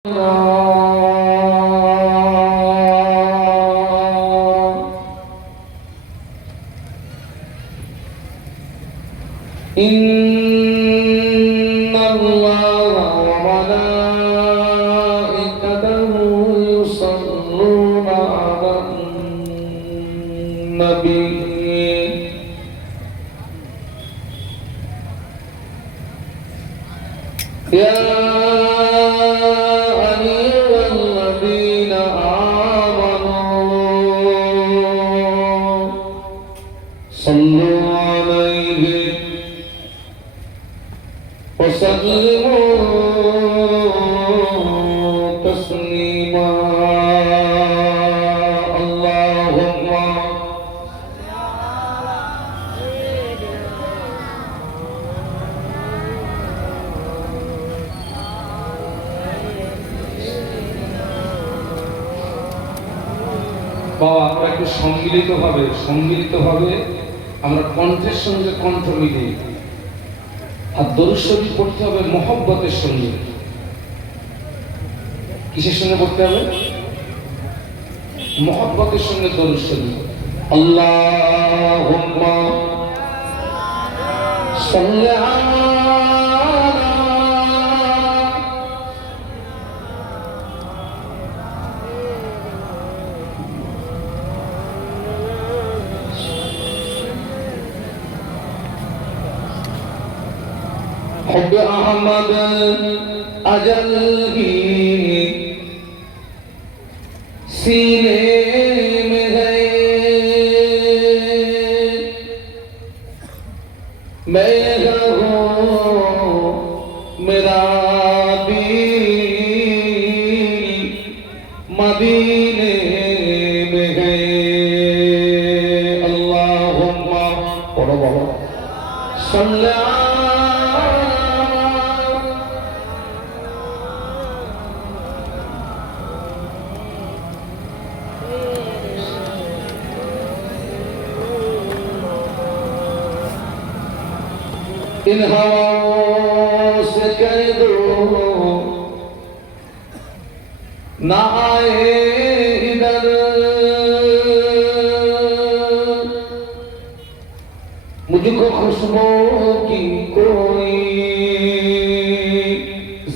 إن الله وملائكته يصلون على النبي يا أيها الذين آمنوا صلوا عليه وسلموا تسليما اللهم বাবা আমরা একটু সম্মিলিতভাবে আমরা কণ্ঠের সঙ্গে কণ্ঠ মিলিয়ে আর দরুদ শরীফ পড়তে হবে মহব্বতের সঙ্গে। কিসের সঙ্গে পড়তে হবে? মহব্বতের সঙ্গে দরুদ শরীফ। আল্লাহুম্মা সাল্লি আলা حب أحمد أجل की सीने में है मैं रहूं मेरा दिल मदीने में है अल्लाहुम्मा पढ़ो बाबा सल्ला इन हवाओं से कह दो ना आए इधर मुझको खुशबू की कोई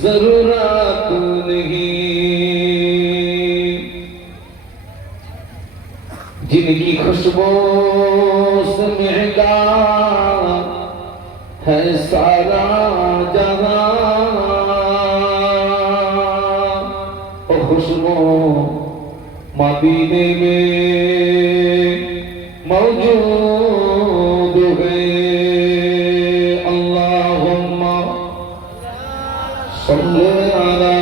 जरूरत नहीं जिनकी खुशबू से महका है सारा जहां और खुशबू मदीने में मौजूद है अल्लाहुम्मा सल्ली अला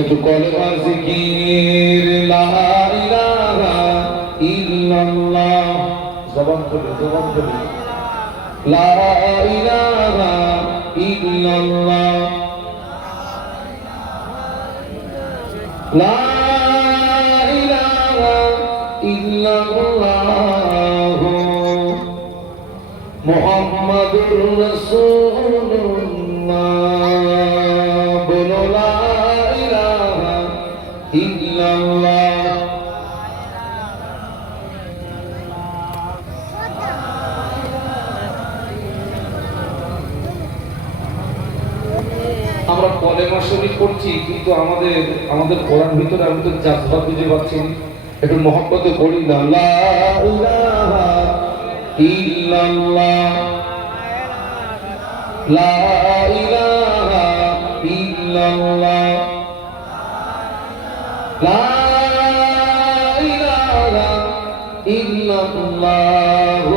একটু কলেমা জিকির লা ইলাহা ইল্লাল্লাহ জবান খুলে লা ইলাহা ইল্লাল্লাহ লা ইলাহা ইল্লাল্লাহ মুহাম্মাদুর রাসূলুল্লাহ বলো লা আমরা কলেমা শরীফ পড়ছি কিন্তু আমাদের পড়ার ভিতরে আমি তো জাজবা খুঁজে পাচ্ছি। একটু মহব্বতে পড়ি না লা ইলাহা ইল্লাল্লাহ লা ইলাহা ইল্লাল্লাহ লা ইলাহা ইল্লাল্লাহ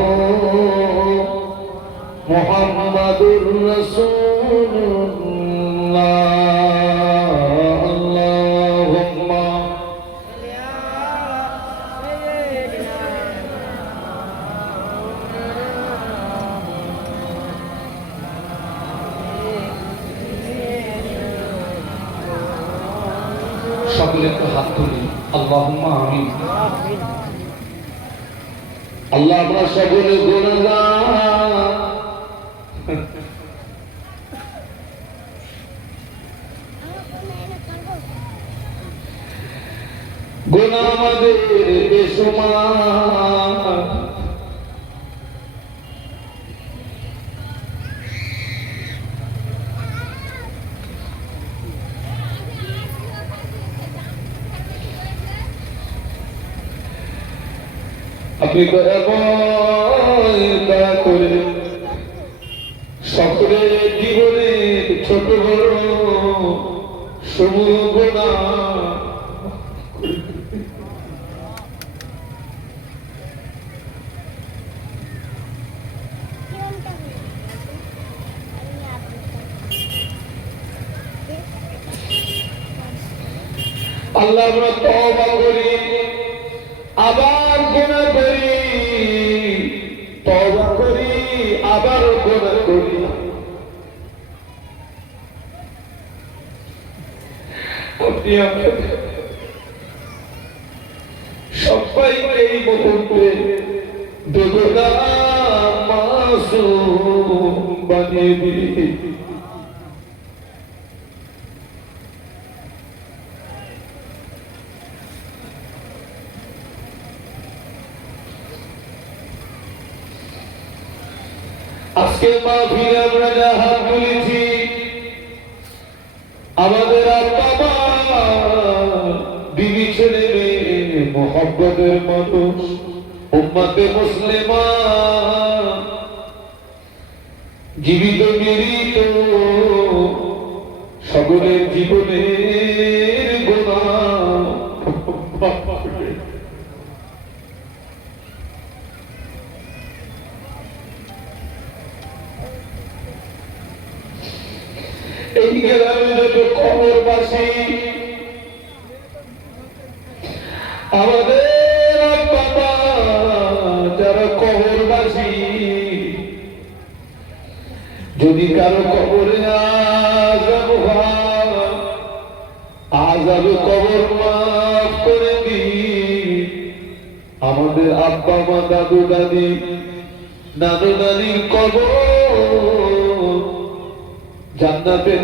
মুহাম্মাদুর রাসূলুল্লাহ আল্লাহুম্মা সকলে একটু হাত তুলি। আল্লাহুম্মা আমিন। আল্লাহ আমরা সকলে গুনাহগার, গুনাহ আমাদের বেশুমার। আপনি দয়া করে সকলের জীবনে ছোট বড় সমূহ গুনাহ আল্লাহ আমরা তওবা করি, আবার গুনাহ করি, তওবা করি, আবার গুনাহ করি। আপনি আমাদের সবাইকে এই মুহূর্তে বেগুনাহ মাসুম বানিয়ে দিন। আজকে মাহফিলে আমরা যাহা বলেছি, আমাদের আব্বা মা, বিবি ছেলে মেয়ে, মুহাব্বতের মানুষ, উম্মতে মুসলিমা, জীবিত মৃত সকলের জীবনের গুনাহ এই গ্রামে যত কবরবাসী, আমাদের বাবা যারা কবরবাসী, যদি কারো কবরে আযাব হয়, আযাবে কবর মাফ করে দিন। আমাদের আব্বা মা, দাদু দাদি, নানু নানির কবর জান্নাতের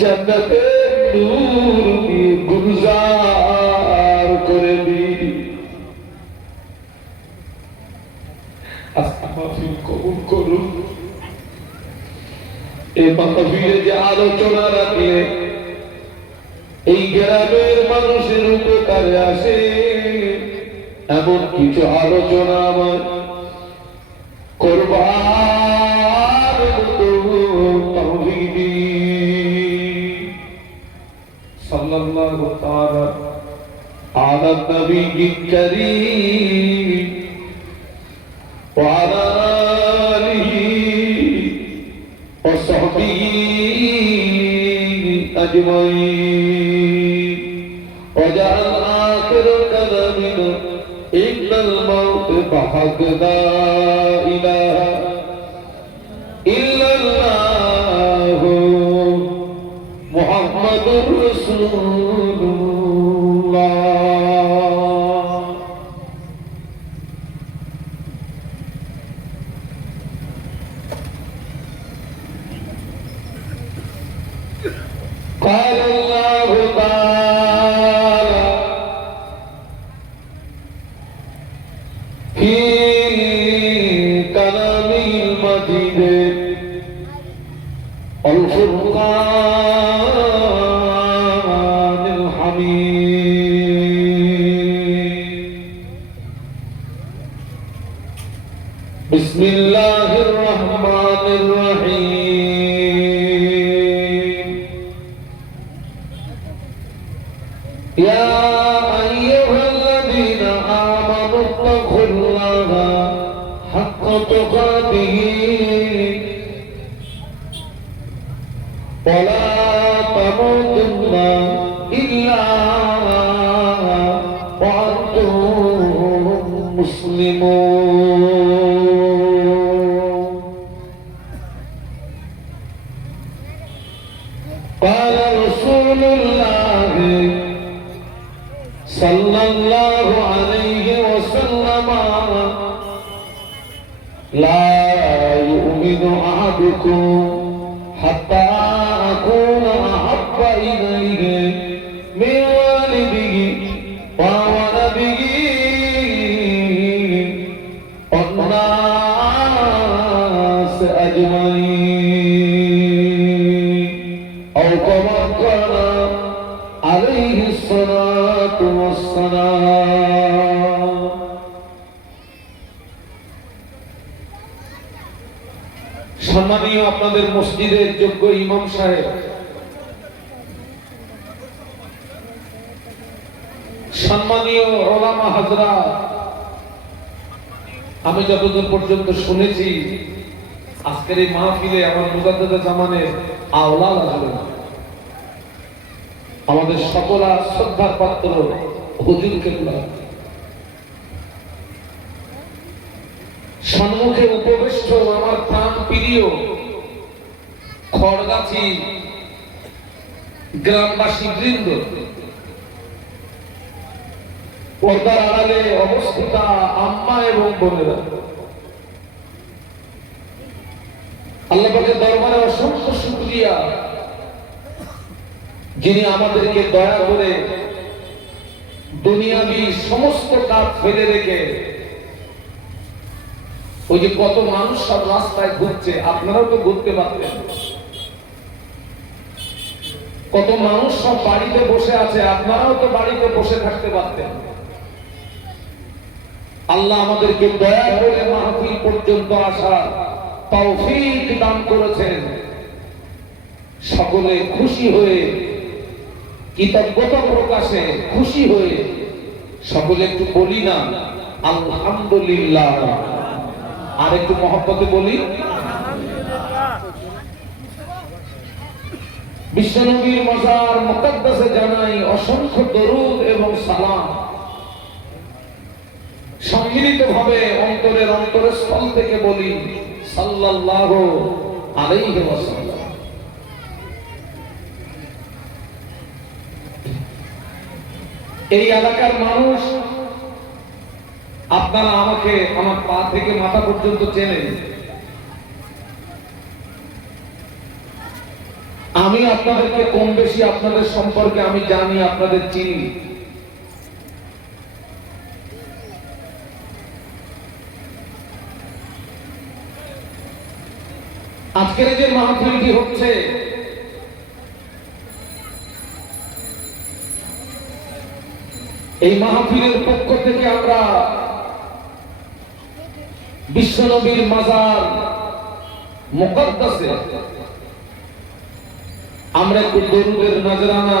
জান্নাতের নূর দিয়ে গুলজার করে দিন। আজকে মাহফিল কবুল করুন। এই মাহফিলে যে আলোচনা রাখলে এই গ্রামের মানুষের উপকারে আসে, এমন কিছু আলোচনা আমার করবার মতো তৌফিক দিন। সাল্লাল্লাহু তাআলা আলা নবিয়্যিল কারীম ওয়া আলা আলিহি ওয়া সাহবিহি আজমাইন। وجعل آخر كلامنا إن الموت فحق لا إله إلا الله محمد رسول الله. قال الله تعالى في كلامه المجيد الفرقان الحميد. بسم الله الرحمن الرحيم. يا أيها الذين آمنوا اتقوا الله حق تقاته ولا تموتن إلا وأنتم مسلمون. قال رسول الله صلى الله عليه وسلم لا يؤمن أحدكم حتى أكون أحب إليه من والده وولده والناس أجمعين أو كما قال عليه الصلاة والسلام সম্মানীয় আপনাদের মসজিদের যোগ্য ইমাম সাহেব, সম্মানীয় ওলামা হাজরাত, আমি যতদূর পর্যন্ত শুনেছি আজকের এই মাহফিলে আমার মুজাদ্দেদে জামানের আওলাদ আসবেন, আমাদের সকলা শ্রদ্ধার পাত্র হুজুর কেবলা সম্মুখে উপবিষ্ট আমার প্রাণ প্রিয় খড়গাছি গ্রামবাসী বৃন্দ, পর্দার আড়ালে অবস্থিত আম্মা এবং বোনেরা, আল্লাহ পাকের দরবারে অসংখ্য শুকরিয়া যিনি আমাদেরকে দয়া করে দুনিয়াবি সমস্ত কাজ ফেলে রেখে, ওই যে কত মানুষ সব রাস্তায় ঘুরছে, আপনারাও তো ঘুরতে পারতেন, কত মানুষ সব বাড়িতে বসে আছে, আপনারাও তো বাড়িতে বসে থাকতে পারতেন। আল্লাহ আমাদেরকে দয়া করে মাহফিল পর্যন্ত আসার তৌফিক দান করেছেন। সকলে খুশি হয়ে, কৃতজ্ঞতা প্রকাশে খুশি হয়ে সকলে একটু বলি না আলহামদুলিল্লাহ, আর একটু মহব্বতে বলি বিশ্বনবীর মাজার মুকদ্দাসে জানাই অসংখ্য দরুদ এবং সালাম। সম্মিলিতভাবে অন্তরের অন্তরস্থল থেকে বলি সাল্লাল্লাহু আলাইহি ওয়াসাল্লাম। এই এলাকার মানুষ, আপনারা আমাকে আমার পা থেকে মাথা পর্যন্ত চেনেন, আমি আপনাদেরকে কম বেশি আপনাদের সম্পর্কে আমি জানি, আপনাদের চিনি। আজকের যে মাহফিলটি হচ্ছে, এই মাহফিলের পক্ষ থেকে আমরা বিশ্বনবীর মাজার মুকদ্দাসে আমরা একটু দরুদের নজরানা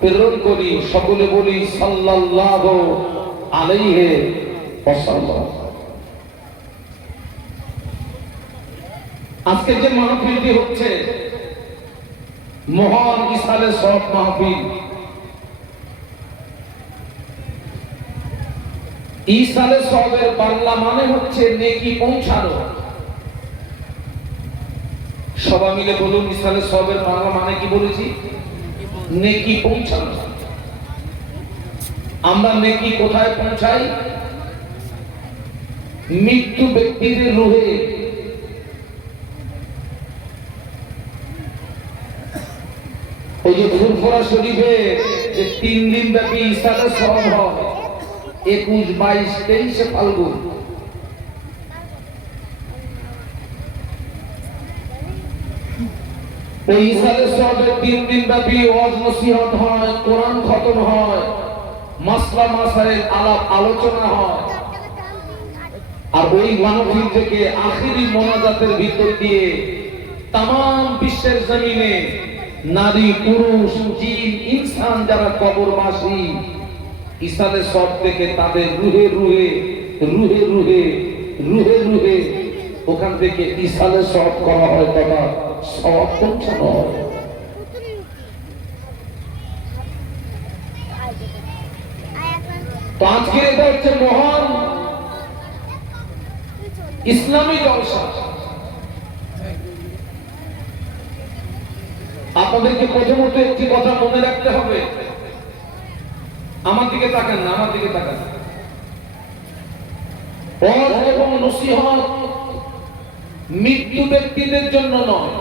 প্রেরণ করি, সকলে বলি সাল্লাল্লাহু আলাইহি ওয়াসাল্লাম। আজকে যে মাহফিলটি হচ্ছে মহান ইসালে সব মাহফিল। ইসালে সবের বাংলা মানে হচ্ছে নেকি পৌঁছানো। সবাই মিলে বলুন, ইসালে সবের বাংলা মানে কি বলেছি? নেকি পৌঁছানো। আমরা নেকি কোথায় পৌঁছাই? মৃত্যু ব্যক্তিদের রুহে। ওই যে ফুরফুরা শরীফে যে 3 দিন ব্যাপী ইসালে সব হয়, 21, 22, 23 ফাল্গুন। ওই ইসালে সবে 3 দিন ব্যাপী ওয়াজ নসিহত হয়, কোরআন খতম হয়, মাসলা মাসাইল আলাপ আলোচনা হয়। আর ওই মাহফিল থেকে আখিরি মোনাজাতের ভিতর দিয়ে তামাম বিশ্বের জমিনে নারী পুরুষ জিন ইনসান যারা কবরবাসী, ইসালে সব থেকে তাদের রুহে রুহে রুহে রুহে রুহে রুহে ওখান থেকে ইসালে সব করা হয়, তথা সব পৌঁছানো হয়। তো আজকে এটা হচ্ছে মহান ইসলামী জলসা। আপনাদেরকে প্রথমত একটি কথা মনে রাখতে হবে, আমার দিকে তাকান না, আমার দিকে তাকান। ওয়াজ এবং নসিহত মৃত্যু ব্যক্তিদের জন্য নয়,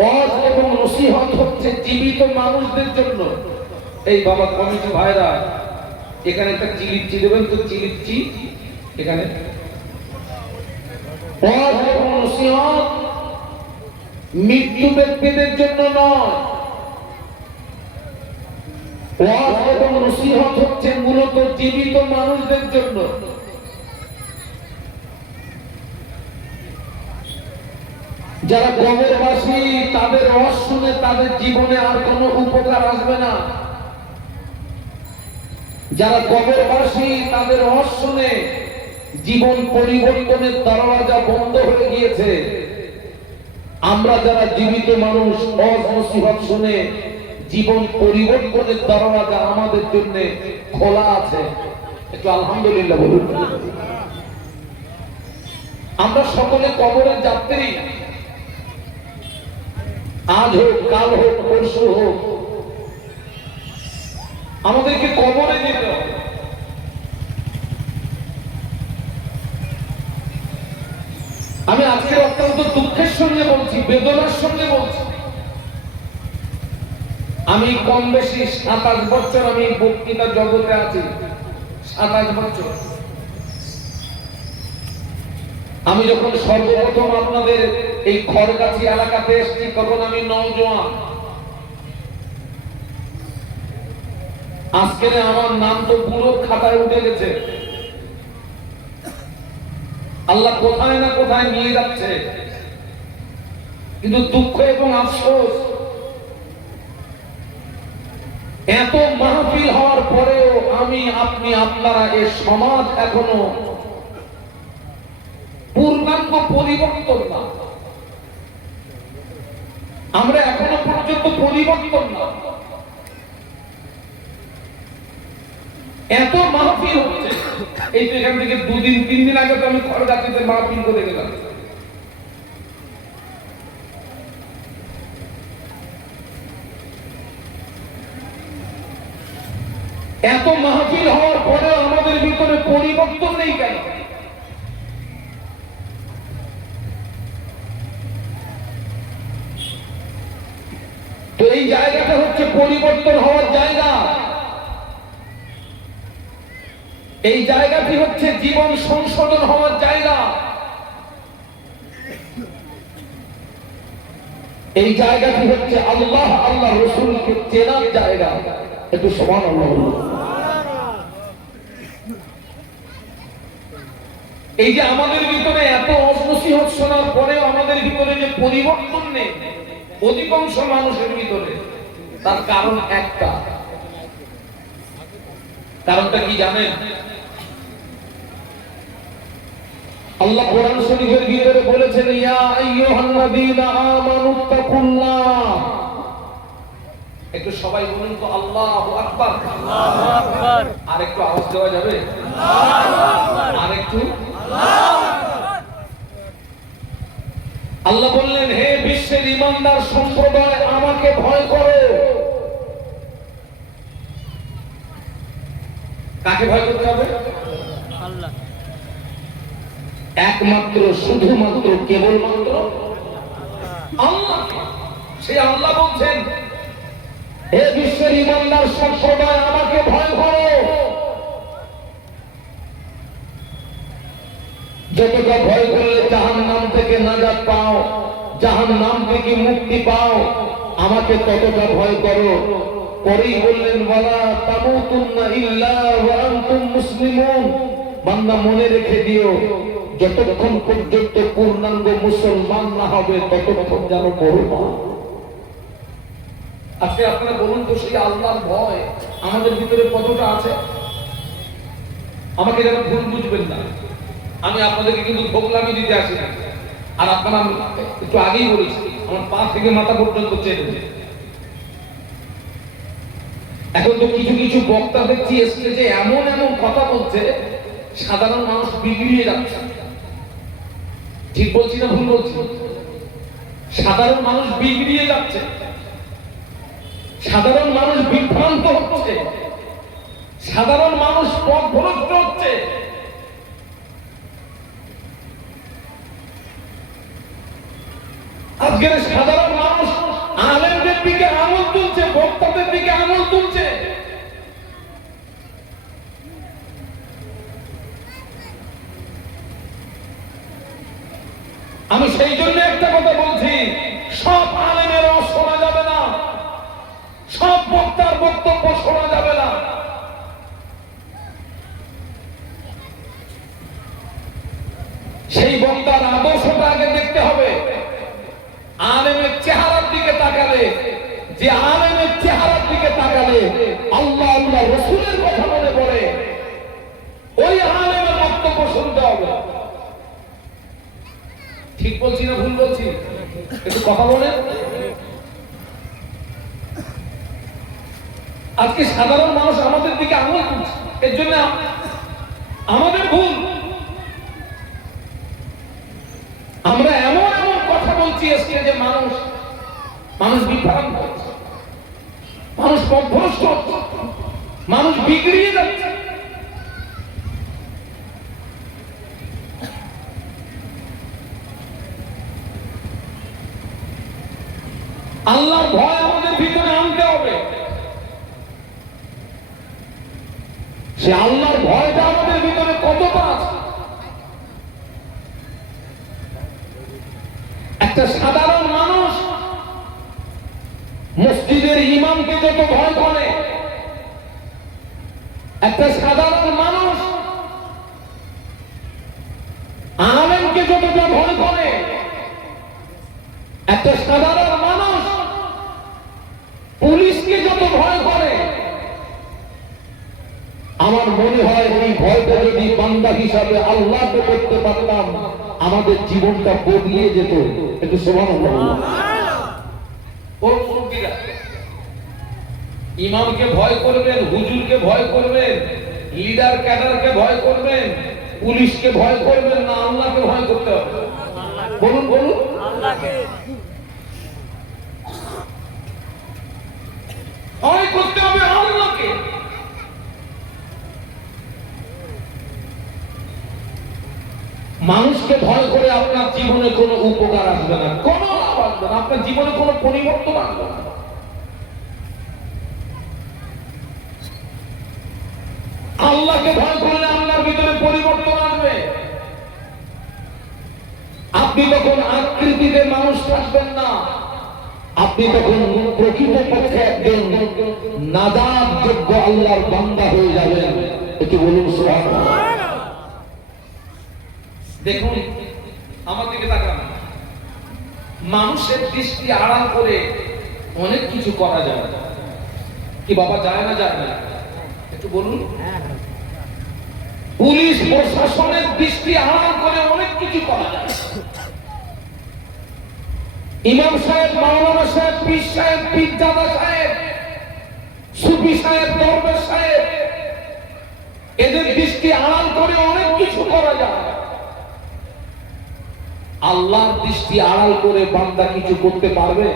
ওয়াজ এবং নসিহত হচ্ছে জীবিত মানুষদের জন্য। এই বাবা কমিটি ভাইরা, এখানে একটা চিলিচ্ছি দেবেন তো, চিলিচ্ছি এখানে। ওয়াজ এবং নসিহত মৃত্যু ব্যক্তিদের জন্য নয়, ওয়াজ এবং নসিহত হচ্ছে মূলত জীবিত মানুষদের জন্য। যারা কবরবাসী, তাদের ওয়াজ শুনে তাদের জীবনে আর কোনো উপকার আসবে না। যারা কবরবাসী, তাদের ওয়াজ শুনে জীবন পরিবর্তনের দরওয়াজা বন্ধ হয়ে গিয়েছে। আমরা যারা জীবিত মানুষ, ওয়াজ নসিহত শুনে জীবন পরিবর্তনের দরওয়াজা আমাদের জন্য খোলা আছে। একটু আলহামদুলিল্লাহ বলুন। আমরা সকলে কবরের যাত্রী, আজ হোক, কাল হোক, পরশু হোক, আমাদেরকে কবরে যেতে হবে। আমি আজকে অত্যন্ত দুঃখের সঙ্গে বলছি, বেদনার সঙ্গে বলছি, আমি কম বেশি 27 বছর আমি বক্তৃতা জগতে আছি, 27 বছর। আমি যখন সর্বপ্রথম আপনাদের এই খড়গাছি এলাকাতে এসেছি, তখন আমি নওজোয়ান। আজকে আমার নাম তো পুরো খাতায় উঠে গেছে। আল্লাহ কোথায় না কোথায় নিয়ে যাচ্ছে, কিন্তু দুঃখ এবং আফসোস, এত মাহফিল হওয়ার পরেও আমি, আপনি, আপনারা, এই সমাজ এখনো পূর্ণাঙ্গ পরিবর্তন না। আমরা এখনো পর্যন্ত পরিবর্তন না। এত মাহফিল হচ্ছে, এই তো এখান থেকে 2-3 দিন আগে তো আমি খড়গাছিতে মাহফিল করে গেলাম। এত মাহফিল হওয়ার পরে আমাদের ভিতরে পরিবর্তন নেই কেন? তো এই জায়গাটা হচ্ছে পরিবর্তন হওয়ার জায়গা। এই জায়গাটি হচ্ছে জীবন সংশোধন হওয়ার জায়গা। এই জায়গাটি হচ্ছে আল্লাহ, আল্লাহ রসুলকে চেনার জায়গা। একটু সুবহানাল্লাহ বলুন। এই যে আমাদের ভিতরে এত নসিহত শোনার পরেও আমাদের ভিতরে যে পরিবর্তন নেই অধিকাংশ মানুষের ভিতরে, তার কারণ একটা। কারণটা কি জানেন? আল্লাহ কোরআন শরীফের ভিতরে বলেছেন, ইয়া আইয়ুহাল্লাযীনা আমানুত্তাকুল্লাহ। একটু সবাই বলুন তো আল্লাহু আকবার। আল্লাহু আকবার। আরেকটু আওয়াজ দেওয়া যাবে? আল্লাহু আকবার। আরেকটু আল্লাহু আকবার। আল্লাহ বললেন, হে বিশ্বের ঈমানদার সম্প্রদায়, আমাকে ভয় করো। কাকে ভয় করতে হবে? আল্লাহ। একমাত্র, শুধুমাত্র, কেবলমাত্র আল্লাহ। সেই আল্লাহ বলছেন, হে বিশ্বের ঈমানদার সম্প্রদায়, আমাকে ভয় করো। যতটা ভয় করলে জাহান্নাম থেকে নাজাত পাও, জাহান্নাম থেকে মুক্তি পাও, আমাকে ততটা ভয় করো। পরেই বললেন, ওয়ালা তামুতুন্না ইল্লা ওয়া আনতুম মুসলিমুন। বান্দা মনে রেখে দিও, যতক্ষণ পর্যন্ত পূর্ণাঙ্গ মুসলমান না হবে ততক্ষণ যেন মরো না। আজকে আপনারা বলুন তো, সেই আল্লাহর ভয় আমাদের ভিতরে কতটা আছে? আমাকে যেন ভুল বুঝবেন না, আমি আপনাদেরকে কিন্তু ভোগলামি দিতে আসি না। আর আপনারা, একটু আগেই বলেছি, আমার পা থেকে মাথা পর্যন্ত চেনে। এখন তো কিছু কিছু বক্তা দেখছি স্টেজে এমন এমন কথা বলছে, সাধারণ মানুষ বিগড়িয়ে যাচ্ছে। ঠিক বলছি না ভুল বলছি? সাধারণ মানুষ বিগড়িয়ে যাচ্ছে, সাধারণ মানুষ বিভ্রান্ত হচ্ছে, সাধারণ মানুষ পথভ্রষ্ট হচ্ছে। আজকের সাধারণ মানুষ আলেমদের দিকে আঙুল তুলছে, বক্তাদের দিকে আঙুল তুলছে। আমি সেই জন্য একটা কথা বলছি, সব আলেমের শোনা যাবে না, সব বক্তার বক্তব্য শোনা যাবে না। সেই বক্তার আদর্শটা আগে দেখতে হবে। আলেমের চেহারার দিকে তাকালে, যে আলেমের চেহারার দিকে তাকালে আল্লাহ আল্লাহ রসুলের কথা মনে পড়ে, ওই আলেমের বক্তব্য শুনতে হবে। ঠিক বলছি না ভুল বলছি? একটু কথা বলেন। আজকে সাধারণ মানুষ আমাদের দিকে আঙুল তুলছে, এর জন্য আমাদের ভুল। আমরা এমন এমন কথা বলছি আজকে যে মানুষ বিভ্রান্ত হচ্ছে, মানুষ পথভ্রষ্ট হচ্ছে, মানুষ বিগড়িয়ে যাচ্ছে। আল্লাহর ভয় আমাদের ভিতরে আনতে হবে। সে আল্লাহর ভয়টা আমাদের ভিতরে কতটা আছে? একটা সাধারণ মানুষ মসজিদের ইমামকে যত ভয় করে, একটা সাধারণ মানুষ আলেমকে যতটা ভয় করে, একটা সাধারণ মানুষ পুলিশকে যত ভয় করে, আমার মনে হয় এই ভয়টা যদি বান্দা হিসাবে আল্লাহকে করতে পারতাম, আমাদের জীবনটা বদলিয়ে যেত। একটু সুবহানাল্লাহ। ইমামকে ভয় করবেন, হুজুরকে ভয় করবেন, লিডার ক্যাডারকে ভয় করবেন, পুলিশকে ভয় করবেন না আল্লাহকে ভয় করতে হবে? বলুন বলুন। আল্লাহকে ভয় করতে হবে, আল্লাহকে। মানুষকে ভয় করে আপনার জীবনে কোনো উপকার আসবে না, কোনো লাভ আসবে না, আপনার জীবনে কোনো পরিবর্তন আসবে না। আল্লাহকে ভয় করলে আল্লাহর ভিতরে পরিবর্তন আসবে। আপনি তখন আকৃতিতে মানুষ থাকবেন না, আপনি তখন প্রকৃতপক্ষে একজন নাজাত যোগ্য আল্লাহর বান্দা হয়ে যাবেন। একটু বলুন সুবহানাল্লাহ। দেখুন আমার দিকে তাকান, মানুষের দৃষ্টি আড়াল করে অনেক কিছু করা যায়। কি বাবা যায় না? যায় না? একটু বলুন। পুলিশ প্রশাসনের দৃষ্টি আড়াল করে অনেক কিছু করা যায়। ইমাম সাহেব, মাওলানা সাহেব, পীর সাহেব, পীরজাদা সাহেব, সুফি সাহেব, দরবেশ সাহেব, এদের দৃষ্টি আড়াল করে অনেক কিছু করা যায়। আল্লাহর দৃষ্টি আড়াল করে বান্দা কিছু করতে পারবে?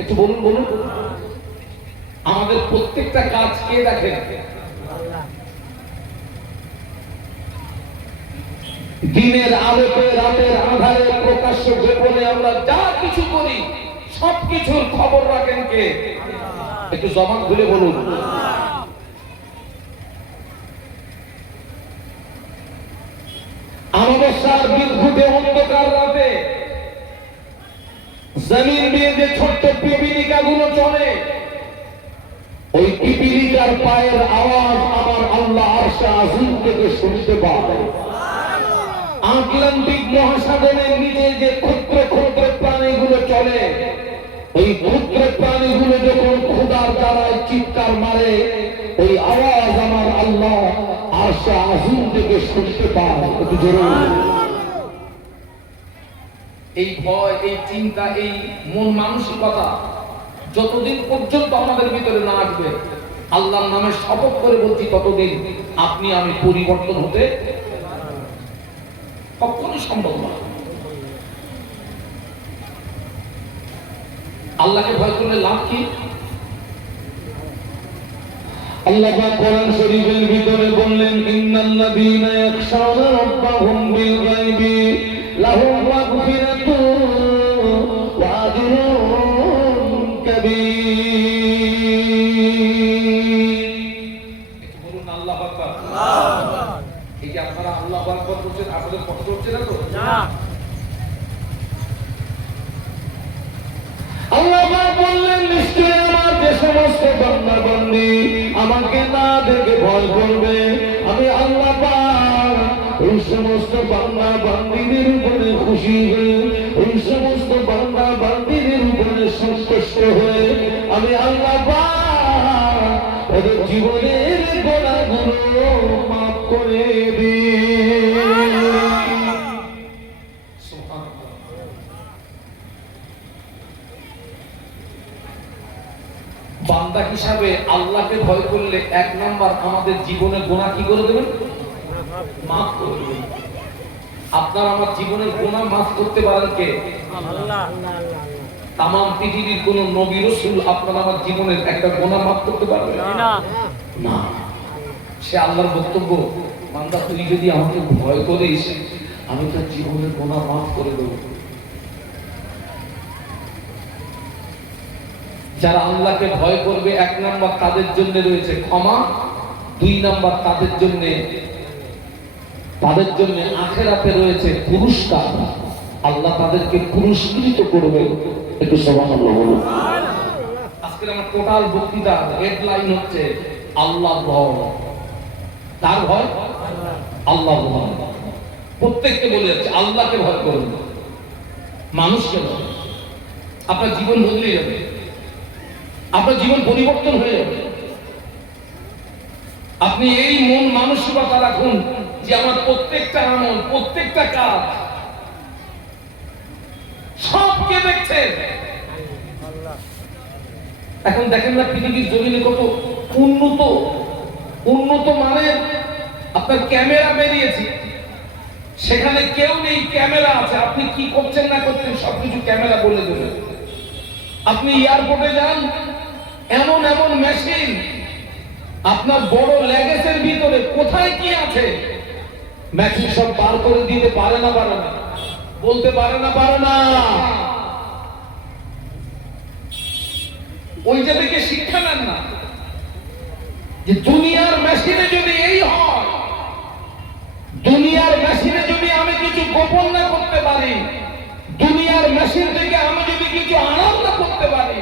একটু বলুন বলুন। আমাদের প্রত্যেকটা কাজ কে দেখেন? দিনের আলোতে, রাতের আঁধারে, প্রকাশ্য গোপনে আমরা যা কিছু করি সবকিছুর খবর রাখেন কে? একটু জবান খুলে বলুন। আমাবস্যার বিদ্যুতে অন্ধকার রাতে জমিন দিয়ে যে ছোট্ট পিপিলিকা গুলো চলে, ওই পিপিলিকার পায়ের আওয়াজ আমার আল্লাহ আরশে আজিম থেকে শুনতে পায়। আটলান্টিক মহাসাগরের নিচে যে ক্ষুদ্র ক্ষুদ্র প্রাণীগুলো চলে, ওই ক্ষুদ্র প্রাণীগুলো যখন ক্ষুধার জ্বালায় চিৎকার মারে, ওই আওয়াজ আমার আল্লাহ আরশে আজিম থেকে শুনতে পায়। একটু জোরে। এই ভয়, এই চিন্তা, এই মন মানসিকতা যতদিন পর্যন্ত আমাদের ভিতরে না আসবে, আল্লাহর নামে শপথ করে বলছি, ততদিন আপনি আমি পরিবর্তন হতে কখনোই সম্ভব না। আল্লাহকে ভয় করলে লাভ কি? আল্লাহ পাক কোরআন শরীফের ভিতরে বললেন, ইন্নাল্লাযীনা ইয়াখশাউনা রাব্বাহুম বিল গায়বি লাহুম মাগফিরাতুন ওয়া আজরুন কাবীর। একটু বলুন আল্লাহু আকবার। আল্লাহু আকবার। এই যে আপনারা আল্লাহু আকবার বলছেন, আপনাদের কষ্ট হচ্ছে না তো? না। আল্লাহ পাক বললেন, নিশ্চয়ই আমার যে সমস্ত বান্দা বান্দি আমাকে না দেখে ভয় করবে, আমি আল্লাহ পাক ওই সমস্ত বান্দা বান্দিদের উপরে খুশি হয়ে, ওই সমস্ত বান্দা বান্দিদের উপরে সন্তুষ্ট হয়ে আমি আল্লাহ পাক ওদের জীবনের গুনাহগুলো মাফ করে দিই। বান্দা হিসাবে আল্লাহকে ভয় করলে এক নাম্বার আমাদের জীবনের গুনাহ কি করে দেবেন? মাফ করে দেবেন। আপনার আমার জীবনের গুনাহ মাফ করতে পারেন কে? আল্লাহ। তাম পৃথিবীর কোন নবী রাসূল আপনার আমার জীবনের একটা গুনাহ মাফ করতে পারবে না। না, সে আল্লাহর বক্তব্য, বান্দা তুই যদি আমাকে ভয় করিস আমি তোর জীবনের গুনাহ মাফ করে দেব। যারা আল্লাহকে ভয় করবে এক নাম্বার তাদের জন্য রয়েছে ক্ষমা, দুই নাম্বার তাদের জন্য আখিরাতে রয়েছে পুরস্কার। আল্লাহ তাদেরকে পুরস্কৃত করবে। একটু সুবহানাল্লাহ বলুন। আজকে আমার টোটাল বক্তৃতা হেডলাইন হচ্ছে আল্লাহ ভয়। তার ভয়? আল্লাহ ভয়। প্রত্যেককে বলে যাচ্ছে আল্লাহকে ভয় করুন, মানুষকে নয়। আপনার জীবন বদলে যাবে, আপনার জীবন পরিবর্তন হয়ে যাবে। আপনি এই মন মানসিকতা রাখুন যে আমার প্রত্যেকটা আমল, প্রত্যেকটা কাজ সবকে দেখছেন। এখন দেখেন না পৃথিবীর জমিনে কত উন্নত মানের আপনার ক্যামেরা বেরিয়েছে, সেখানে কেউ নেই, ক্যামেরা আছে। আপনি কি করছেন না করছেন সবকিছু ক্যামেরা বলে দেবে। আপনি এয়ারপোর্টে যান, এমন এমন মেশিন আপনার বড় ল্যাগেজের ভিতরে কোথায় কি আছে মেশিন সব বার করে দিতে পারে না, বলতে পারে না। ওইটা থেকে শিক্ষা নেন না যে দুনিয়ার মেশিনে যদি এই হয়, দুনিয়ার মেশিনে যদি আমি কিছু গোপন না করতে পারি, দুনিয়ার মেশিন থেকে আমি যদি কিছু আড়াল না করতে পারি,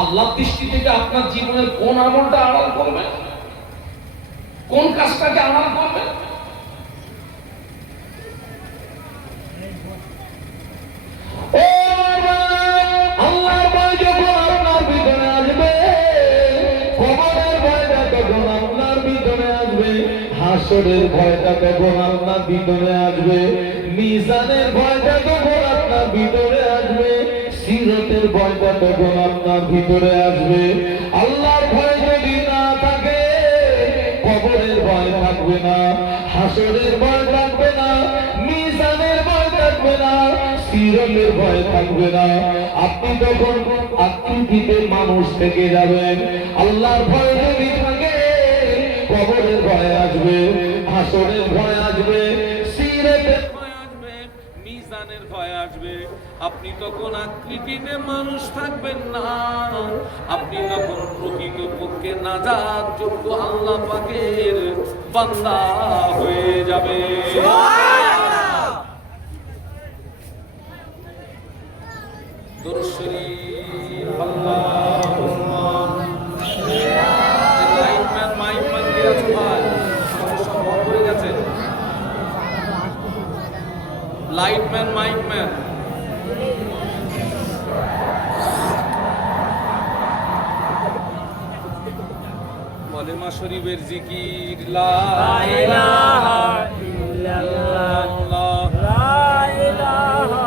আল্লাহর দৃষ্টি থেকে আপনার জীবনের কোন আমলটা আড়াল করবে, কোন কাজটাকে আড়াল করবে? আল্লাহর ভয় যখন আপনার ভিতরে আসবে, কবরের ভয়টা তখন আপনার ভিতরে আসবে, হাসরের ভয়টা তখন আপনার ভিতরে আসবে, মিজানের ভয়টা তখন আপনার ভিতরে আসবে, সিরাতের ভয়টা তখন আপনার ভিতরে আসবে। আল্লাহর ভয় যদি না থাকে, কবরের ভয় থাকবে না, হাসরের ভয় থাকবে না, মিজানের ভয় থাকবে না, সিরাতের ভয় থাকবে না। আপনি তখন আকৃতিতে মানুষ থেকে যাবেন। আল্লাহর ভয় যদি থাকে, কবরের ভয় আসবে, হাসরের ভয় আসবে, সিরাতের ভয় আসবে, মিজানের ভয় আসবে। আপনি তখন আকৃতিতে মানুষ থাকবেন না, আপনি তখন প্রকৃতপক্ষে নাজাত যোগ্য আল্লাহ পাকের বান্দা হয়ে যাবে। দরুদ শরীফ আল্লাহুম্মা লাইটম্যান মাইকম্যান দিরাজ ভাই সব পড়ে গেছে। লাইটম্যান মাইকম্যান কলেমা শরীফের জিকির লা ইলাহা ইল্লাল্লাহ লা ইলাহা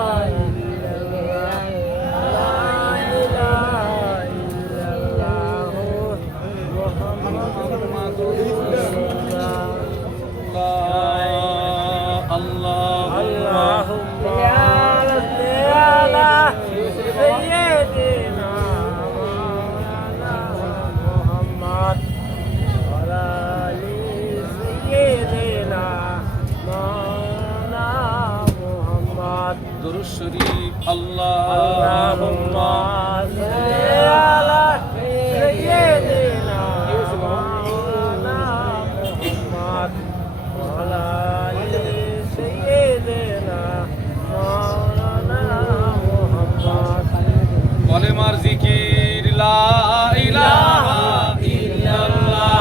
দুরূদ শরীফ আল্লাহুম্মা সাল্লি আলা সাইয়্যিদিনা মাওলানা মুহাম্মদ ওয়া আলা আলি সাইয়্যিদিনা মাওলানা মুহাম্মদ কলেমার জিকির লা ইলাহা ইল্লাল্লাহ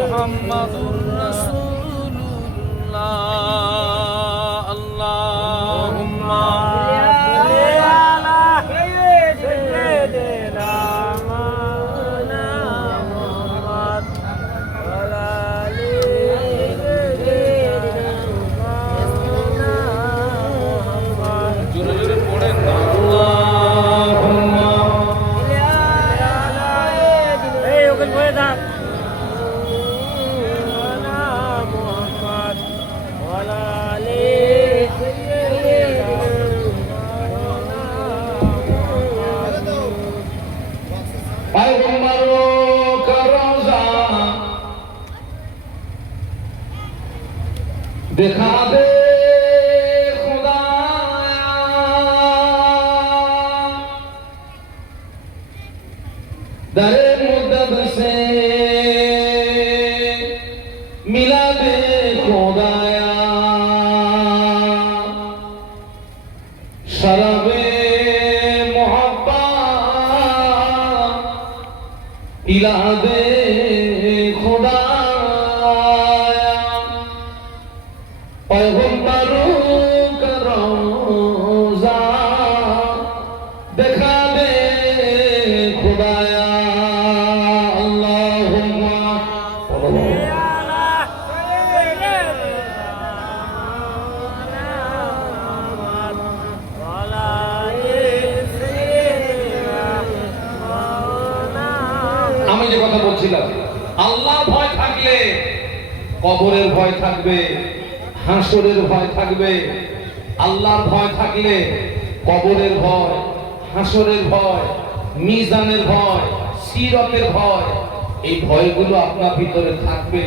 মুহাম্মাদুর রাসূলুল্লাহ আল্লাহুম্মা সাল্লি আলা সাইয়্যিদিনা মাওলানা মুহাম্মদ ওয়া আলা আলি সাইয়্যিদিনা মাওলানা মুহাম্মদ জোরে জোরে পড়েন না আল্লাহুম্মা সাল্লি আলা এই ওখানে বসে থাক दिखा दे खुदाया दरे मुद्दत से मिला दे खुदाया शरबे मोहब्बत पिला दे खुदा पैगंबरों का रोज़ा दिखा दे खुदाया अल्लाहुम्मा আমি যে কথা বলছিলাম আল্লাহ ভয় থাকলে কবরের ভয় থাকবে, হাসরের ভয় থাকবে। আল্লাহর ভয় থাকলে কবরের ভয়, হাসরের ভয়, মিজানের ভয়, সিরাতের ভয়, এই ভয়গুলো আপনার ভিতরে থাকবে।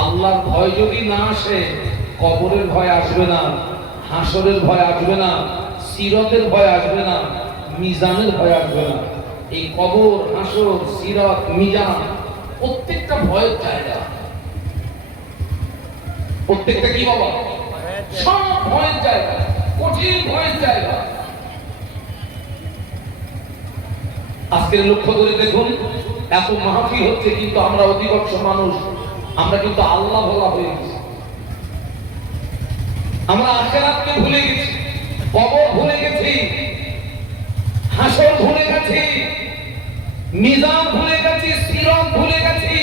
আল্লাহর ভয় যদি না আসে কবরের ভয় আসবে না, হাসরের ভয় আসবে না, সিরাতের ভয় আসবে না, মিজানের ভয় আসবে না। এই কবর, হাসর, সিরাত, মিজান প্রত্যেকটা ভয়ের জায়গা। প্রত্যেকটা কি বাবা? সব ভয়ের জায়গা, কঠিন ভয়ের জায়গা। আজকের লক্ষ্য করে দেখুন, এত মাহফিল হচ্ছে কিন্তু আমরা অধিকাংশ মানুষ আমরা কিন্তু আল্লাহ ভোলা হয়ে গেছি। আমরা আখিরাতকে ভুলে গেছি, কবর ভুলে গেছি, হাসর ভুলে গেছি, মিজান ভুলে গেছি, সিরাত ভুলে গেছি।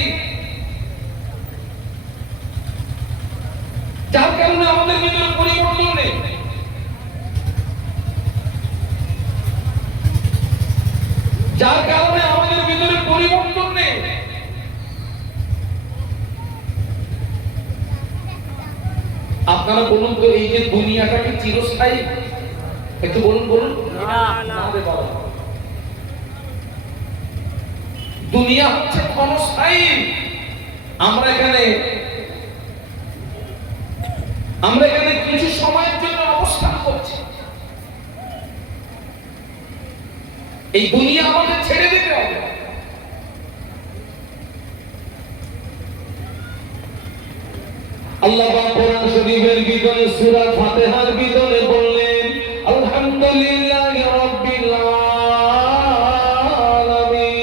যার কারণে আমাদের ভিতরে পরিবর্তন নেই। যার কারণে আমাদের ভিতরে পরিবর্তন নেই। আপনারা বলুন তো, এই যে দুনিয়াটা কি চিরস্থায়ী? একটু বলুন বলুন। দুনিয়া হচ্ছে ক্ষণস্থায়ী। আমরা এখানে কিছু সময়ের জন্য অবস্থান করছি। এই দুনিয়া আমাদের ছেড়ে দিতে হবে। আল্লাহ পাক কোরআন শরীফের ভিতরে সূরা ফাতিহার ভিতরে বললেন, আলহামদুলিল্লাহি রাব্বিল আলামিন।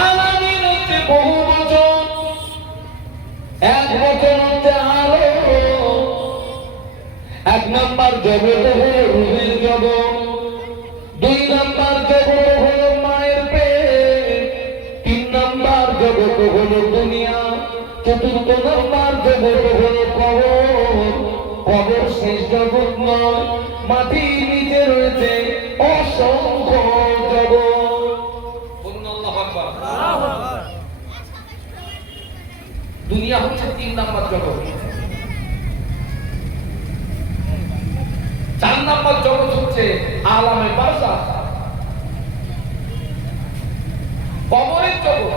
আলামিন হচ্ছে বহু বচন, এক বচন হচ্ছে আলো। এক নাম্বার জগৎ হলো রূহের জগৎ, দুই নাম্বার জগৎ হলো মায়ের পেট, তিন নাম্বার জগৎ হলো দুনিয়া, চতুর্থ নাম্বার জগৎ হলো কবর। কবর শেষ জগৎ নয়, মাটির নিচে রয়েছে অসংখ্য জগৎ। বলুন আল্লাহু আকবার। দুনিয়া হচ্ছে 3 নাম্বার জগৎ। 4 নাম্বার জগৎ হচ্ছে আলামে বারজাখ, কবরের জগৎ।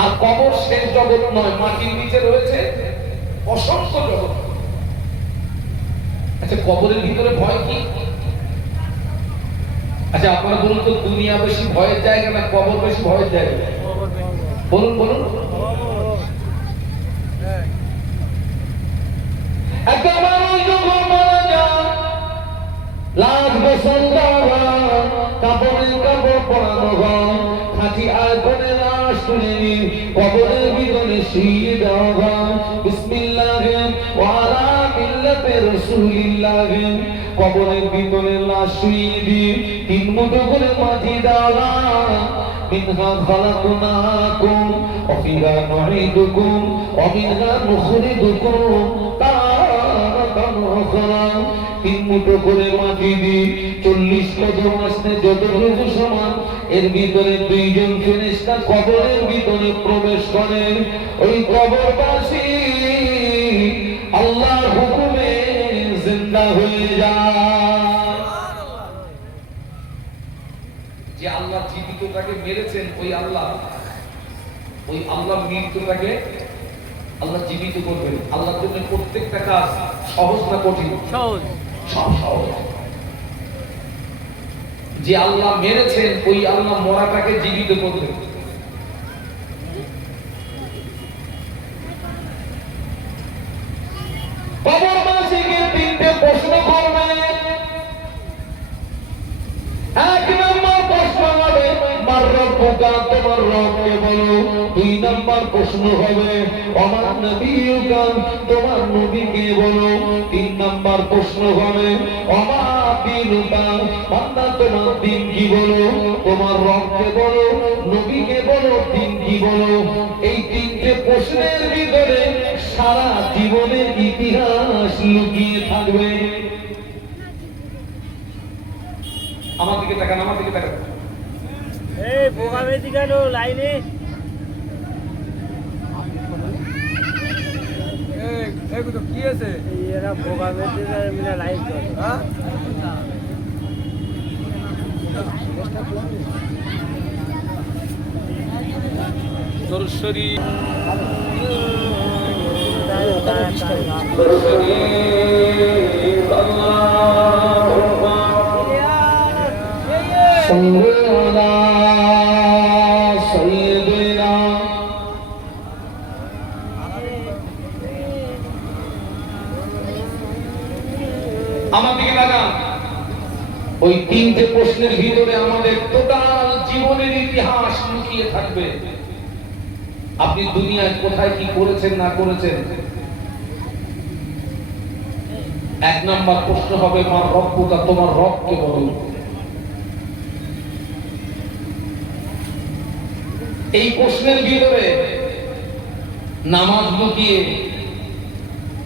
আর কবর শেষ জগৎ নয়, মাটির নিচে রয়েছে অসংখ্য জগৎ। আচ্ছা, কবরের ভিতরে ভয় কি? আচ্ছা আপনারা বলুন তো, দুনিয়া বেশি ভয়ের জায়গা না কবর বেশি ভয়ের জায়গা? বলুন বলুন। একটা মানুষ যখন মারা যায়, লাখ বছর দ্বারা কাপড়ের কাপড় পরানো হয়, খাঁটি আগুনে লাশ তুলে নিয়ে কবরের ভিতরে শুইয়ে দেওয়া হয়। বিসমিল্লাহি ওয়া আলা মিল্লাতি রাসূলিল্লাহি। কবরের ভিতরে লাশ শুইয়ে দিয়ে 3 মুঠো করে মাটি দেওয়া হয়। মিনহা খালাকনাকুম ওয়া ফিহা নুঈদুকুম ওয়া মিনহা নুখরিজুকুম তারাতান উখরা। 3 মুঠো করে মাটি দিয়ে 40 কদম আসতে যতটুকু সমান, এর ভিতরে 2 জন ফেরেশতা কবরের ভিতরে প্রবেশ করে। ওই কবরবাসী আল্লাহর হুকুমে জিন্দা হয়ে যায়। যে আল্লাহ জীবিতটাকে মেরেছেন, ওই আল্লাহ মৃত্যুটাকে আল্লাহ জীবিত করবেন। আল্লাহর জন্য প্রত্যেকটা কাজ সহজ না কঠিন? সহজ, সব সহজ। যে আল্লাহ মেরেছেন, ওই আল্লাহ মরাটাকে জীবিত করবেন। কবরবাসীকে 3টে প্রশ্ন করবে। 1 নম্বর প্রশ্ন হবে মার রব্বুকা, তোমার রবকে বলো। 2 নম্বর প্রশ্ন হবে ওমান নবিয়ুকা, তোমার নবীকে বলো। 3 নম্বর প্রশ্ন হবে ওমা দীনুকা, বান্দা তোমার দিন কি বলো। তোমার রবকে বলো, নবীকে বলো, দিন কি বলো। এই 3টে প্রশ্নের ভিতরে সারা জীবনের ইতিহাস লুকিয়ে থাকবে। আমার দিকে তাকান, আমার দিকে তাকান। এই বোকা বেশি কেন লাইনে? কি আছে এরা বোকা বেশি লাইন করে। দর্শনী আমার দিকে তাকান। ওই 3টে প্রশ্নের ভিতরে আমাদের টোটাল জীবনের ইতিহাস লুকিয়ে থাকবে। আপনি দুনিয়ায় কোথায় কি করেছেন না করেছেন। 1 নম্বর প্রশ্ন হবে মার রব্বুকা, তোমার রবকে বলো। এই প্রশ্নের ভিতরে নামাজ লুকিয়ে,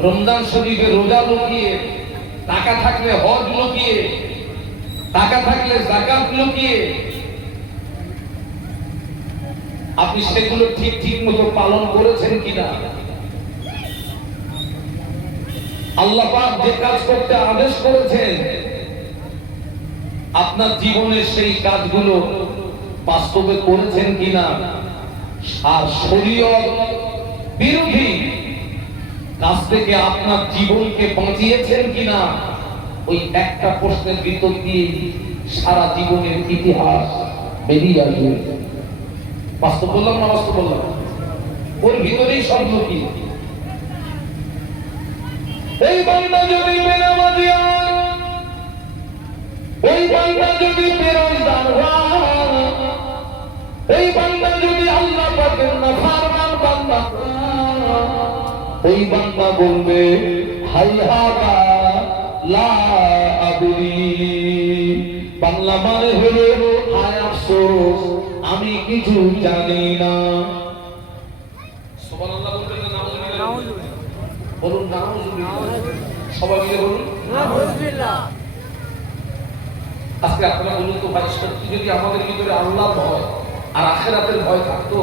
রমজান শরীফে রোজা লুকিয়ে, টাকা থাকলে হজ লুকিয়ে, টাকা থাকলে যাকাত লুকিয়ে। আপনি সেগুলো ঠিক ঠিক মতো পালন করেছেন কিনা। আল্লাহ পাক যে কাজ করতে আদেশ করেছেন, আপনার জীবনে সেই কাজগুলো বাস্তবে করেছেন কিনা। আর শরীয়ত বিরোধী কাজ থেকে আপনার জীবনকে বাঁচিয়েছেন কিনা। ওই একটা প্রশ্নের ভিতর দিয়ে সারা জীবনের ইতিহাস বেরিয়ে আসবে। বাস্তব বললাম না বাস্তব বললাম? ওর ভিতরেই সব লুকিয়ে। এই বান্দা যদি বেনামাজি হয়, ওই বান্দা যদি বেরোজগার হয়, এই বান্দা যদি আল্লাহ পাকের নাফরমান বান্দা, ওই বান্দা বলবে হাইহাতা লা আদরি। বাংলা মানে হলো হায় আফসোস, আমি কিছু জানি না। সুবহানাল্লাহ বলতে না, নাউজুবিল্লাহ বলুন। নাউজুবিল্লাহ। সবাই মিলে বলুন। নাউজুবিল্লাহ। আজকে আপনারা বলুন তো ভাই, সত্যি যদি আমাদের ভিতরে আল্লাহর ভয় আর আখিরাতের ভয় থাকতো,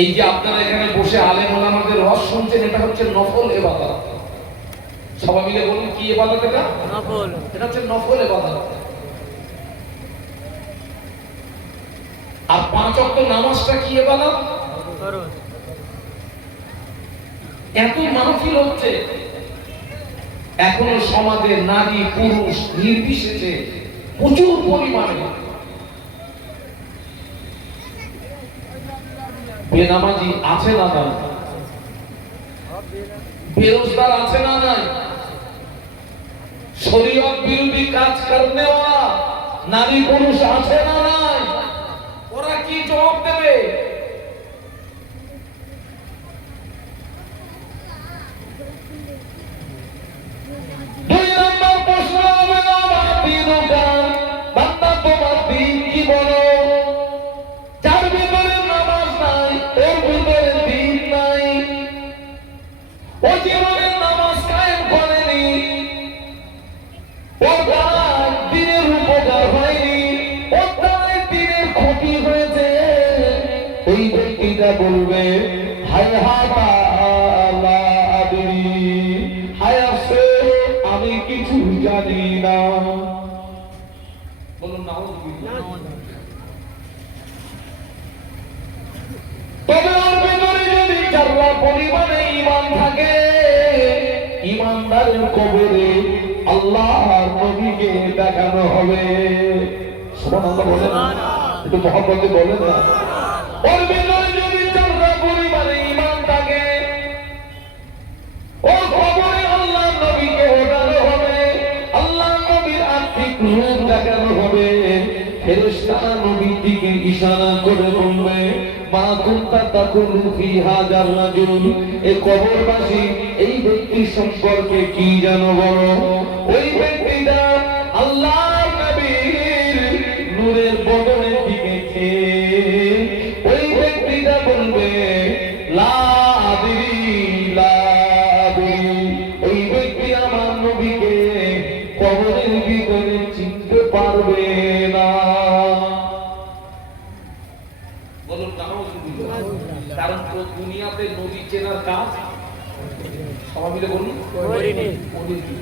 এই যে আপনারা এখানে বসে আলেম ওলামাদের রস শুনছেন, এটা হচ্ছে নফল ইবাদত। সবাই মিলে বলুন, কি ইবাদত এটা? নফল। এটা হচ্ছে নফল ইবাদত। আর 5 ওয়াক্ত নামাজটা কি ইবাদত? ফরজ। এত মাহফিল হচ্ছে, এখনো সমাজে নারী পুরুষ নির্বিশেষে প্রচুর পরিমাণে বেনামাজি আছে না নাই? বেরোজগার আছে না নাই? শরীয়ত বিরোধী কাজ করনেওয়ালা নারী পুরুষ আছে না নাই? ওরা কি জবাব দেবে? দুই নম্বর প্রশ্ন হবে, আমার দিন বান্দা তোমার দিন কি বলো? যার ভিতরে নামাজ নাই, ওর ভিতরে দিন নাই। ও জীবনে নামাজ কায়েম করেনি, ওর দ্বারা দিনের উপকার হয়নি, ওর দ্বারা দিনের ক্ষতি হয়েছে। ওই ব্যক্তিটা বলবে, হায় হায় লা আদরি, হায় আফসোস, আমি কিছু জানি না। বলুন নাউজুবিল্লাহ। তবে ওর ভিতরে যদি যারা পরিমাণে ঈমান থাকে, ঈমানদারের কবরে আল্লাহর নবীকে দেখানো হবে। সুবহানাল্লাহ বলেন না, একটু মহব্বতে বলেন না। ওর ভিতরে যদি যারা পরিমাণে ঈমান থাকে, ওর কবরে আল্লাহর নবীকে ওঠানো হবে, আল্লাহর নবীর আত্মিক রূপ দেখানো হবে। ফেরেশতারা নবীর দিকে ইশারা করে বলবে, মা কুনতা তাকুলু ফি হাযার রাজুল, এই কবরবাসী এই ব্যক্তি সম্পর্কে কি জানো বলো? ওই ব্যক্তিটা আল্লাহর নবীর নূরের বদনের দিকে চেয়ে ওই ব্যক্তিটা বলবে, লা আদরি লা আদরি। ওই ব্যক্তি আমার নবীকে কবরের ভিতরে চিনতে পারবে না। বলুন নাউজুবিল্লাহ। কারণ পুরো দুনিয়াতে নবী চেনার কাজ সবাই মিলে বলুন করিনি। করিনি।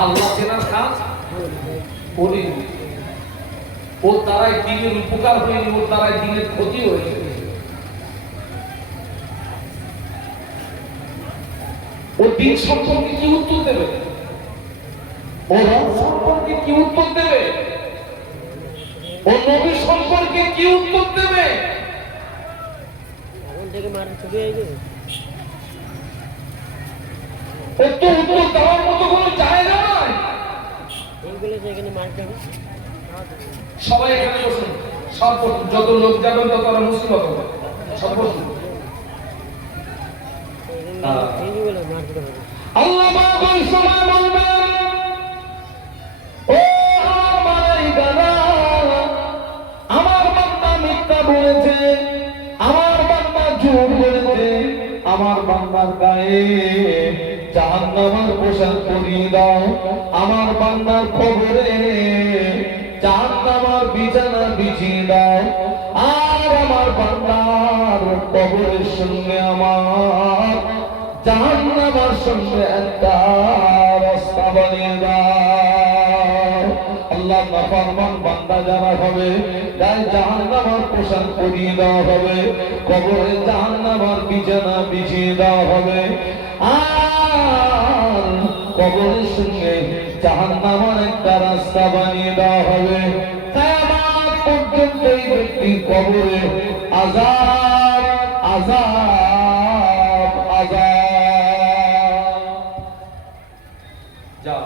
আল্লাহ চেনার কাজ করিনি। ওর দ্বারাই দিনের উপকার হয়নি, ওর দ্বারাই দিনের ক্ষতি হয়েছে। ও দিন সম্পর্কে কি উত্তর দেবে? ও রব সম্পর্কে কি উত্তর দেবে? ও নবী সম্পর্কে কি উত্তর দেবে? এখন থেকে মার ছবি হয়ে গেছে। ও তো উত্তর দেওয়ার মতো কোনো জায়গা নাই। এইগুলো সেখানে মার খাবে। সবাই এখানে বসুন, সব বসুন। যত লোক যাবেন তত আমরা মুসিবত হবে। সব বসুন। এইগুলো মার খাবে। আল্লাহ পাক সময় বলবেন, ও আমার বান্দা, আমার বান্দা মিথ্যা বলেছে, আমার বান্দা জোর বলেছে, আমার বান্দার গায়ে জাহান্নামের পোশাক পরিয়ে দাও, আমার বান্দার কবরে জাহান্নামের বিছানা বিছিয়ে দাও, আর আমার বান্দার কবরের সঙ্গে আমার জাহান্নামের সঙ্গে একটা রাস্তা বানিয়ে দাও। আল্লাহ নাফরমান বান্দা যারা হবে, গায়ে জাহান্নামের পোশাক পরিয়ে দেওয়া হবে, কবরে জাহান্নামের বিছানা বিছিয়ে দেওয়া হবে, আর কবরের সঙ্গে জাহান্নামের একটা রাস্তা বানিয়ে দেওয়া হবে। কিয়ামত পর্যন্ত এই ব্যক্তির কবরে আযাব আযাব আযাব। যা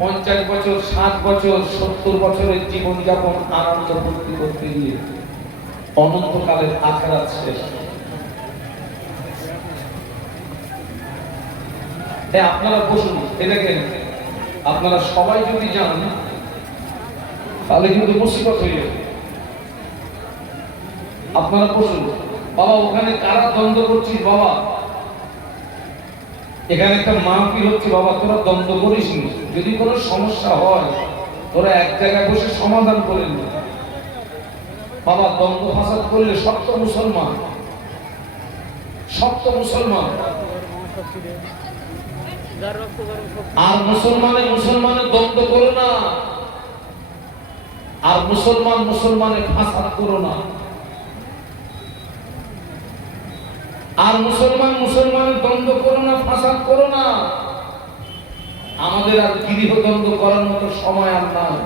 50 বছর, 60 বছর, 70 বছরের জীবনযাপন আনন্দ ভর্তি করতে গিয়ে অনন্তকালের আখিরাত শেষ। আপনারা বসুন, দেখেন আপনারা সবাই যদি যান তাহলে কিন্তু মুসিবত হয়ে যাবে। আপনারা বলুন বাবা ওখানে কারা দ্বন্দ্ব করছিস বাবা? এখানে একটা মাহফিল হচ্ছে বাবা, তোরা দ্বন্দ্ব করিস নি। যদি কোনো সমস্যা হয় তোরা এক জায়গায় বসে সমাধান করে নি বাবা। দ্বন্দ্ব ফাসাদ করলে সব তো মুসলমান, সব তো মুসলমান। আর মুসলমানের দ্বন্দ্ব করো না, আর মুসলমানের ফাসাদ করো না। আর মুসলমানের দ্বন্দ্ব করো না, ফাসাদ করো না। আমাদের আর গৃহদ্বন্দ্ব করার মতো সময় আর নাই।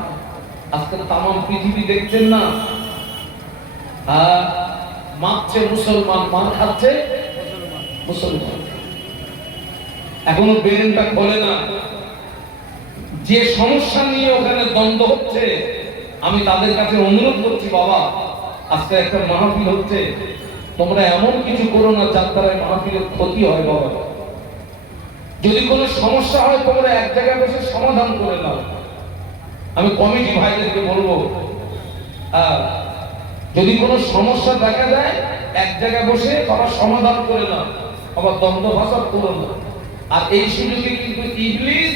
আজকে তামাম পৃথিবী দেখছেন না, মারছে মুসলমান, মার খাচ্ছে মুসলমান। এখনো ব্রেনটা খোলে না। যে সমস্যা নিয়ে ওখানে দ্বন্দ্ব হচ্ছে, আমি তাদের কাছে অনুরোধ করছি বাবা, আজকে একটা মাহফিল হচ্ছে, তোমরা এমন কিছু করো না যার দ্বারা মাহফিলের ক্ষতি হয় বাবা। যদি কোনো সমস্যা হয় তোমরা এক জায়গায় বসে সমাধান করে নাও। আমি কমিটি ভাইদেরকে বলবো, যদি কোনো সমস্যা দেখা যায় এক জায়গায় বসে তারা সমাধান করে নাও, আবার দ্বন্দ্ব ফাসাদ করো না। আর এই সুযোগে কিন্তু ইবলিস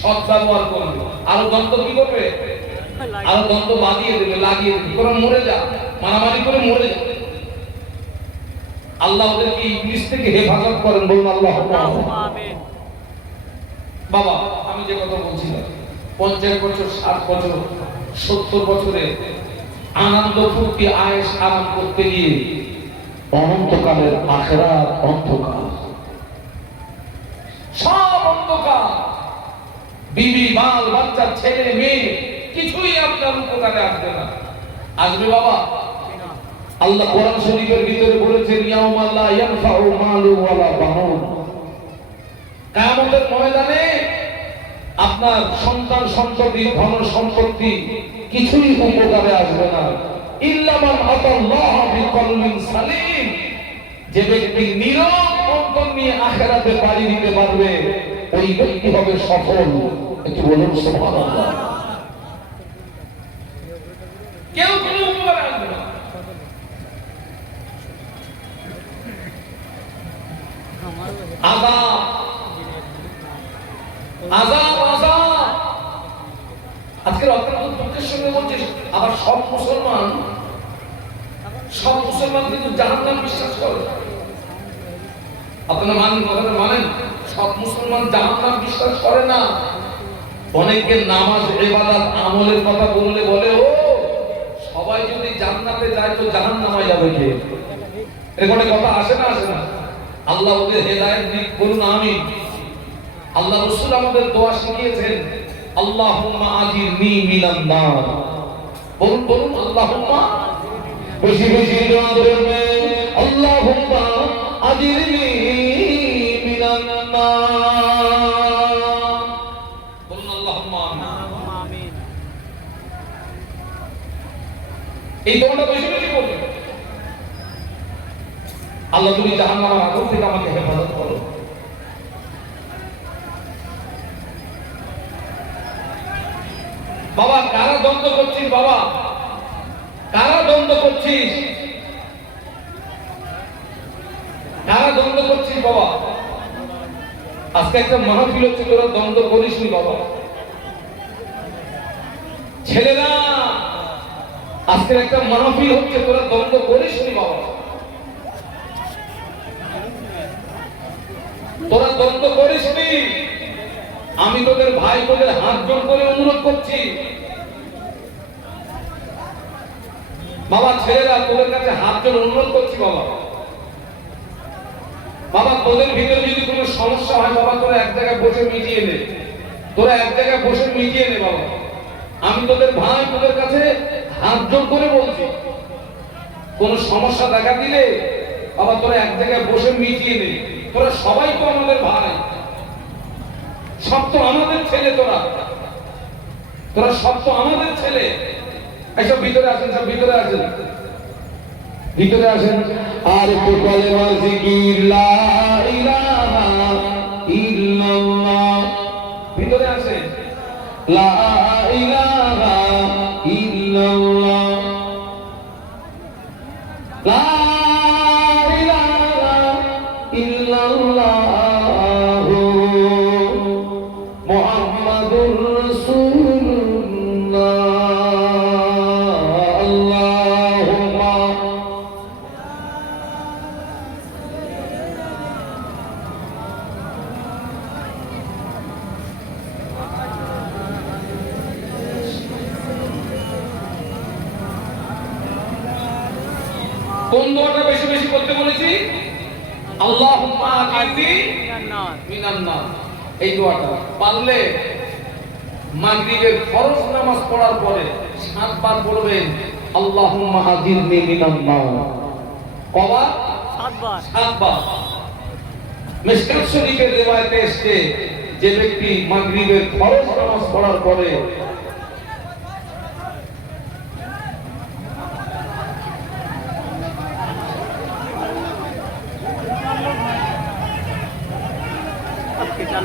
সদ্ব্যবহার করবে, আরো দ্বন্দ্ব কি করবে, আরো দ্বন্দ্ব বাঁধিয়ে দেবে, লাগিয়ে দেবে, তোরা মরে যা, মারামারি করে মরে যা। আল্লাহ ওদেরকে ইবলিস থেকে হেফাজত করেন, বলুন আল্লাহুম্মা আমিন। বাবা আমি যে কথা বলছিলাম, 50 বছর, 60 বছর, 70 বছরে আনন্দ ফুর্তি আয়েশ আরাম করতে গিয়ে অনন্তকালের আখিরাত অন্ধকার, সব অন্ধকার। বিবি বাল বাচ্চা ছেলে মেয়ে কিছুই আপনার উপকারে আসবে না। আসবে বাবা? আল্লাহ কোরআন শরীফের ভিতরে বলেছেন, ইয়াউমা লা ইয়ানফাউ মালু ওয়ালা বানুন। কিয়ামতের ময়দানে আপনার সন্তান সন্ততি ধন সম্পত্তি কিছুই উপকারে আসবে না। ইল্লা মান আতাল্লাহ বিকলবিন সালিম, যে ব্যক্তি নীরব অন্তর নিয়ে আখিরাতে পাড়ি দিতে পারবে ওই ব্যক্তি হবে সফল। একটু বলুন সুবহানাল্লাহ। কেউ কোনো উপকারে আসবে না। আযাব আযাব আযাব। আজকের অত্যন্ত দুঃখের সঙ্গে বলছি, আবার সব মুসলমান কিন্তু জাহান্নাম বিশ্বাস করে। আপনারা মানেন, কথাটা মানেন? সব মুসলমান জাহান্নাম বিশ্বাস করে না। অনেকে নামাজ ইবাদত আমলের কথা বললে বলে, ও সবাই যদি জান্নাতে যায় তো জাহান্নামে যাবে কে? এরকম কথা আসে না, আসে না? আল্লাহ ওদের হেদায়েত দিক, বলুন আমিন। আল্লাহ রাসূল আমাদের দোয়া শিখিয়েছেন, আল্লাহুম্মা আজিরনি মিনান নার। বলুন বলুন আল্লাহুম্মা, বেশি বেশি দোয়া করবেন, আল্লাহুম্মা আজিরনি মিনান নার। বলুন আল্লাহুম্মা আমিন। এই দোয়াটা বেশি বেশি করবেন। আল্লাহ তুমি জাহান্নামের আগুন থেকে আমাকে হেফাজত করো। বাবা কারা দ্বন্দ্ব করছিস? বাবা কারা দ্বন্দ্ব করছিস? কারা দ্বন্দ্ব করছিস বাবা? আজকে একটা মাহফিল হচ্ছে, তোরা দ্বন্দ্ব করিসনি বাবা। ছেলেরা আজকে একটা মাহফিল হচ্ছে, তোরা দ্বন্দ্ব করিসনি বাবা। তোরা দ্বন্দ্ব করিসনি। আমি তোদের ভাই, তোদের হাত জোড় করে অনুরোধ করছি বাবা, ছেলেরা তোদের কাছে হাত জোড় অনুরোধ করছি বাবা। বাবা তোদের ভিতরে যদি কোনো সমস্যা হয় বাবা, তোরা এক জায়গায় বসে মিটিয়ে নে, তোরা এক জায়গায় বসে মিটিয়ে নে বাবা। আমি তোদের ভাই, তোদের কাছে হাত জোড় করে বলছি, কোনো সমস্যা দেখা দিলে বাবা তোরা এক জায়গায় বসে মিটিয়ে নে। তোরা সবাই তো আমাদের ভাই, সব তো আমাদের ছেলে, তোরা সব তো আমাদের ছেলে। এইসব ভিতরে আসেন, সব ভিতরে আসেন, ভিতরে আসেন। আর একটু কালেমা জিকির লা ইলাহা ইল্লাল্লাহ, ভিতরে আসেন। লা ইলাহা ইল্লাল্লাহ, লা কোন দোয়াটা বেশি বেশি করতে বলেছি? আল্লাহুম্মা আজিরনি মিনান নার। এই দোয়াটা পারলে মাগরিবের ফরজ নামাজ পড়ার পরে 7 বার বলবেন আল্লাহুম্মা আজিরনি মিনান নার। কবার? 7 বার। মিশকাত শরীফের riwayate এসেছে যে ব্যক্তি মাগরিবের ফরজ নামাজ পড়ার পরে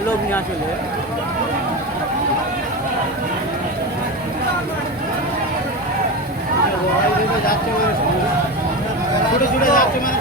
লোক নিয়ে আসলে যাচ্ছে ছুটে ছুটে যাচ্ছে মানে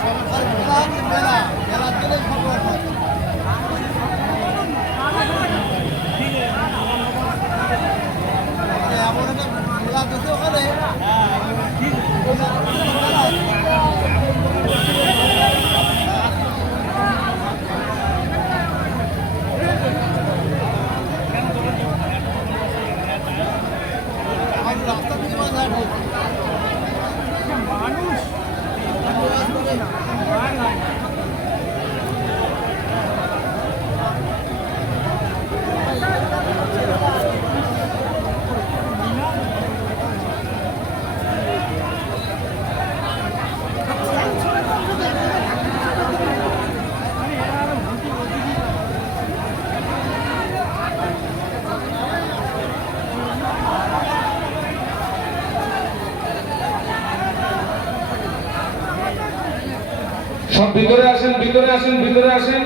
সব ভিতরে আসেন, ভিতরে আসেন, ভিতরে আসেন।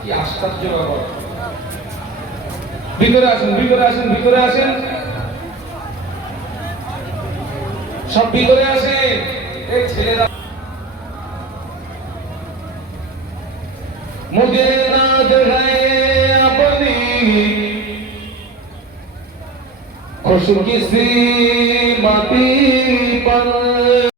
কি আশ্চর্য ব্যাপার! ভিতরে আসেন, ভিতরে আসেন, ভিতরে আসেন, সব ভিতরে আসেন। এই ছেলেরা মুঝে না দেখায় আপনি খুশকি সি মাটি पर